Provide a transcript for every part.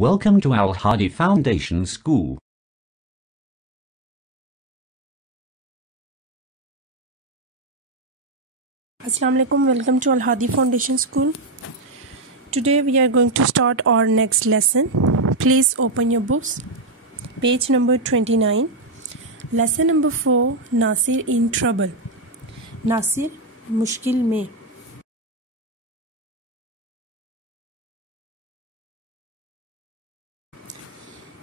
Welcome to Al Hadi Foundation School. Assalamu alaikum. Welcome to Al Hadi Foundation School. Today we are going to start our next lesson. Please open your books. Page number 29. Lesson number 4. Nasir in trouble. Nasir मुश्किल में.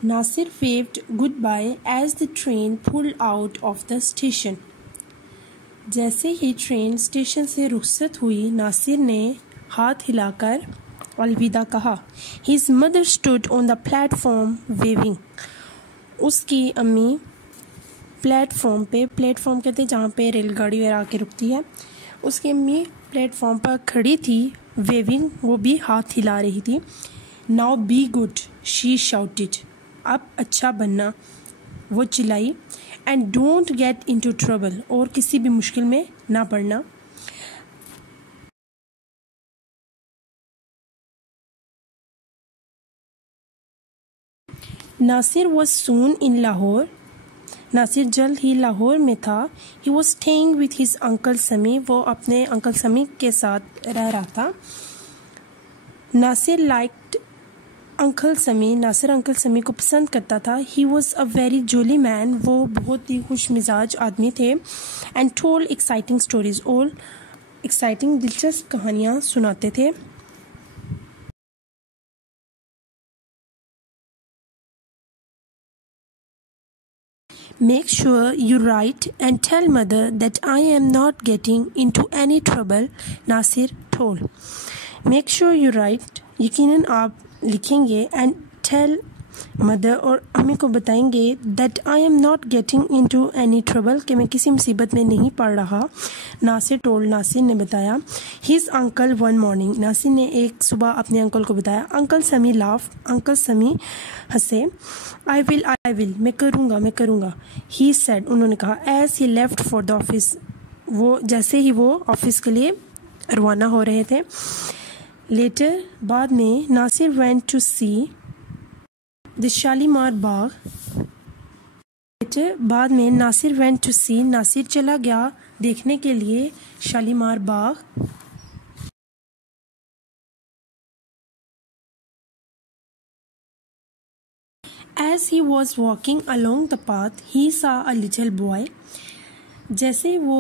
Nasir waved goodbye as the train pulled out of the station. जैसे ही train station से रुखसत हुई, नासिर ने हाथ हिलाकर अलविदा कहा. His mother stood on the platform waving. उसकी अम्मी प्लेटफॉर्म कहते हैं जहाँ पे रेलगाड़ी वगैरह आके रुकती है, उसकी अम्मी प्लेटफॉर्म पर खड़ी थी, वेविंग वो भी हाथ हिला रही थी. Now be good, she shouted. अब अच्छा बनना, वो चिल्लाई. And don't get into trouble, और किसी भी मुश्किल में ना पड़ना. नासिर वॉज सून इन लाहौर. नासिर जल्द ही लाहौर में था. He was staying with his uncle समी. वो अपने अंकल समी के साथ रह रहा था. नासिर लाइक्ड अंकल समी. नासिर अंकल समी को पसंद करता था. He was a very jolly man. वो बहुत ही खुश मिजाज आदमी थे. And told exciting stories. और एक्साइटिंग दिलचस्प कहानियाँ सुनाते थे. Make sure you write and tell mother that I am not getting into any trouble, Nasir told. Make sure you write, यकीनन आप लिखेंगे, एंड टेल मदर, और अम्मी को बताएंगे, that I am not getting into any trouble, कि मैं किसी मुसीबत में नहीं पड़ रहा. नासिर टोल्ड, नासिर ने बताया. His uncle one morning. Nasir ने एक सुबह अपने अंकल को बताया. अंकल समी लाफ. अंकल समी हंसे. आई विल, मैं करूँगा. ही सेड, उन्होंने कहा. As he left for the office, वो जैसे ही वो ऑफिस के लिए रवाना हो रहे थे. लेटर, बाद में, Nasir went to see the Shalimar Bagh. Later, बाद में, Nasir went to see, Nasir चला गया देखने के लिए शालीमार बाग. As he was walking along the path, he saw a little boy. जैसे वो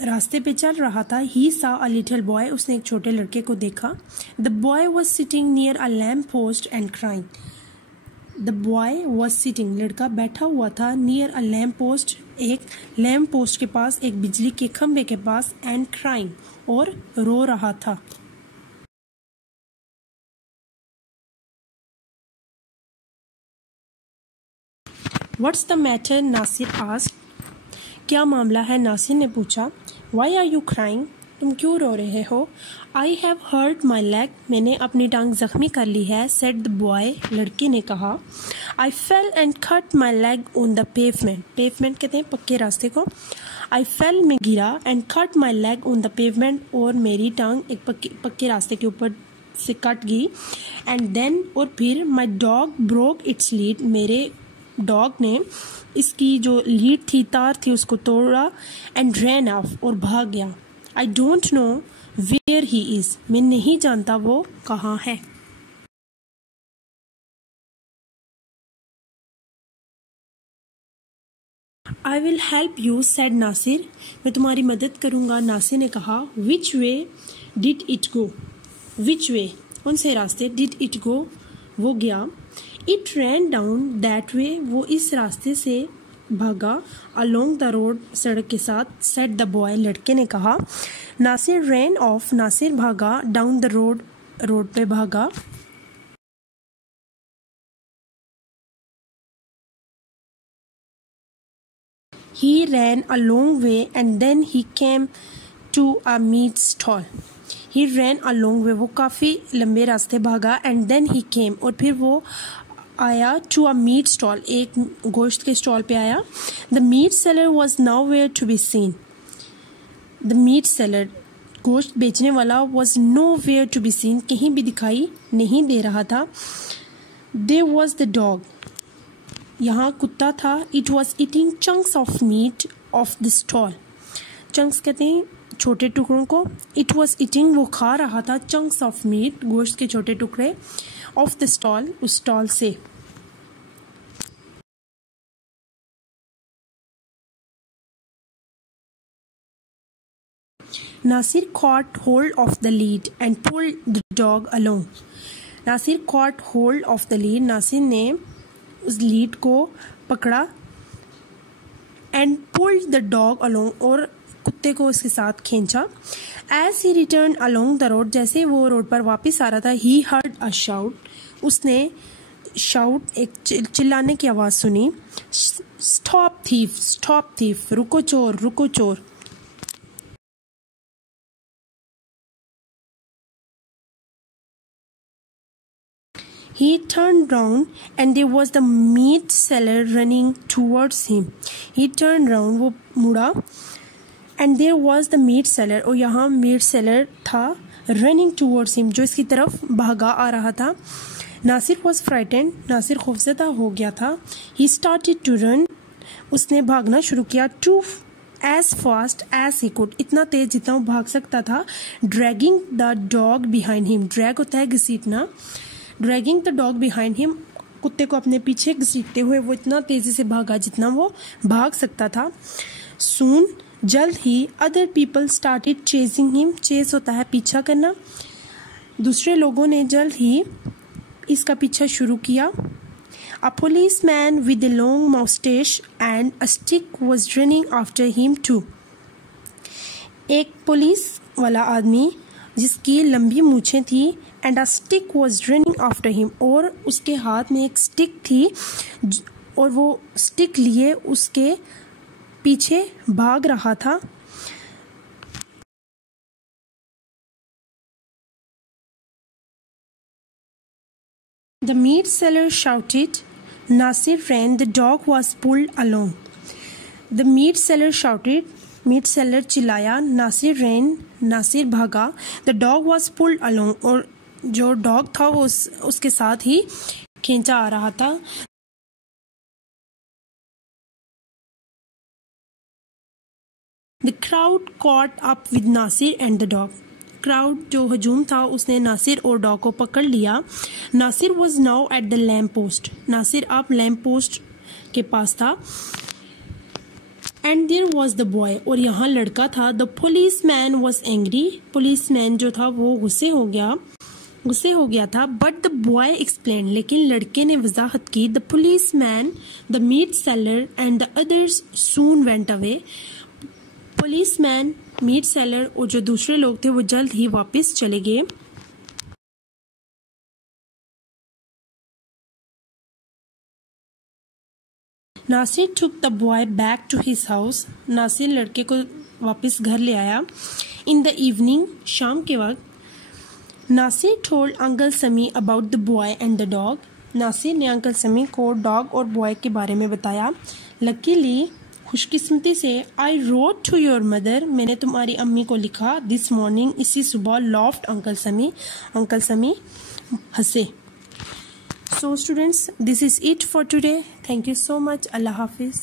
रास्ते पे चल रहा था, he saw a little boy, उसने एक छोटे लड़के को देखा. The boy was sitting near a lamp post and crying. The boy was sitting, लड़का बैठा हुआ था, near a lamp post, एक लैम्प पोस्ट के पास, एक बिजली के खंबे के पास, and crying, और रो रहा था. What's the matter? Nasir asked. क्या मामला है? नासिर ने पूछा. Why are you crying? तुम क्यों रो रहे हो? I have hurt my leg. मैंने अपनी टांग जख्मी कर ली है, said the boy. लड़के ने कहा. I fell and cut my leg on the pavement. Pavement कहते हैं पक्के रास्ते को. I fell, मैं गिरा, and cut my leg on the pavement, और मेरी टांग एक पक्के रास्ते के ऊपर से कट गई. And then, और फिर, my dog broke its lead. मेरे डॉग ने इसकी जो लीड थी, तार थी, उसको तोड़ा. एंड रैन ऑफ, और भाग गया. I don't know where he is. मैं नहीं जानता वो कहाँ है. I will help you, said Nasir. मैं तुम्हारी मदद करूँगा, नासिर ने कहा. विच वे डिड इट गो? विच वे, कौन से रास्ते? डिड इट गो, वो गया. It rain down that way, वो इस रास्ते से भागा. अलोंग द रोड, सड़क के साथ. सेड द बॉय, लड़के ने कहा. नासिर रैन ऑफ, नासिर भागा. डाउन द रोड, रोड पे भागा. He ran a long way and then he came to a meat stall. He ran a long way, वो काफ़ी लंबे रास्ते भागा. एंड देन ही केम, और फिर वो आया. टू अ मीट स्टॉल, एक गोश्त के स्टॉल पे आया. The meat seller was nowhere to be seen. The meat seller, गोश्त बेचने वाला was nowhere to be seen, कहीं भी दिखाई नहीं दे रहा था. देयर वॉज द डॉग, यहाँ कुत्ता था. It was eating chunks of meat of the stall. Chunks कहते हैं छोटे टुकड़ों को. इट वॉज ईटिंग, वो खा रहा था, चंक्स ऑफ मीट, गोश्त के छोटे टुकड़े, ऑफ द स्टॉल, उस स्टॉल से. Nasir caught hold of the lead and pulled the dog along. Nasir caught hold of the lead. Nasir ने उस लीड को पकड़ा and pulled the dog along, और कुत्ते को उसके साथ खींचा. As he returned along the road, जैसे वो रोड पर वापस आ रहा था, he heard a shout. उसने शाउट, एक चिल्लाने की आवाज़ सुनी. Stop thief, stop thief, रुको चोर, रुको चोर. He turned round and there was the meat seller running towards him. He turned round, वो मुड़ा, and there was the meat seller, और यहाँ meat seller था, running towards him, जो इसकी तरफ भागा आ रहा था. नासिर was frightened, नासिर खौफज़दा हो गया था. He started to run, उसने भागना शुरू किया. To as fast as he could, इतना तेज जितना वो भाग सकता था. Dragging the dog behind him, drag होता है घसीटना. Dragging the dog behind him, कुत्ते को अपने पीछे घसीटते हुए वो इतना तेजी से भागा जितना वो भाग सकता था. सून, जल्द ही, other people started chasing him, chase होता है पीछा करना. दूसरे लोगों ने जल्द ही इसका पीछा शुरू किया. A policeman with a long moustache and a stick was running after him too. एक पुलिस वाला आदमी जिसकी लंबी मूछें थी, and a stick was running after him, और उसके हाथ में एक स्टिक थी और वो स्टिक लिए उसके पीछे भाग रहा था. The meat seller shouted. Nasir ran, the dog was pulled along. The meat seller shouted, meat seller चिल्लाया. नासिर ran, नासिर भागा. The dog was pulled along, और जो डॉग था वो उसके साथ ही खींचा आ रहा था. The crowd caught up with Nasir and the dog. Crowd जो हजूम था उसने नासिर और डॉग को पकड़ लिया. Nasir was now at the lamp post. Nasir अब लैम्प पोस्ट के पास था. And there was the boy, और यहाँ लड़का था. The policeman was angry. Policeman जो था वो गुस्से हो गया था. बट द बॉय एक्सप्लेन, लेकिन लड़के ने वजाहत की. The policeman, the meat seller and the others soon went away. Policeman, meat seller और जो दूसरे लोग थे वो जल्द ही वापस चले गए. Nasir took the boy back to his house. Nasir लड़के को वापस घर ले आया. In the evening, शाम के वक्त, Nasir told Uncle Sami about the boy and the dog. Nasir ने अंकल समी को डॉग और बॉय के बारे में बताया. Luckily, खुशकिस्मती से, I wrote to your mother, मैंने तुम्हारी अम्मी को लिखा. This morning, इसी सुबह, laughed Uncle Sami. अंकल समी हंसे. So students, this is it for today. Thank you so much. Allah Hafiz.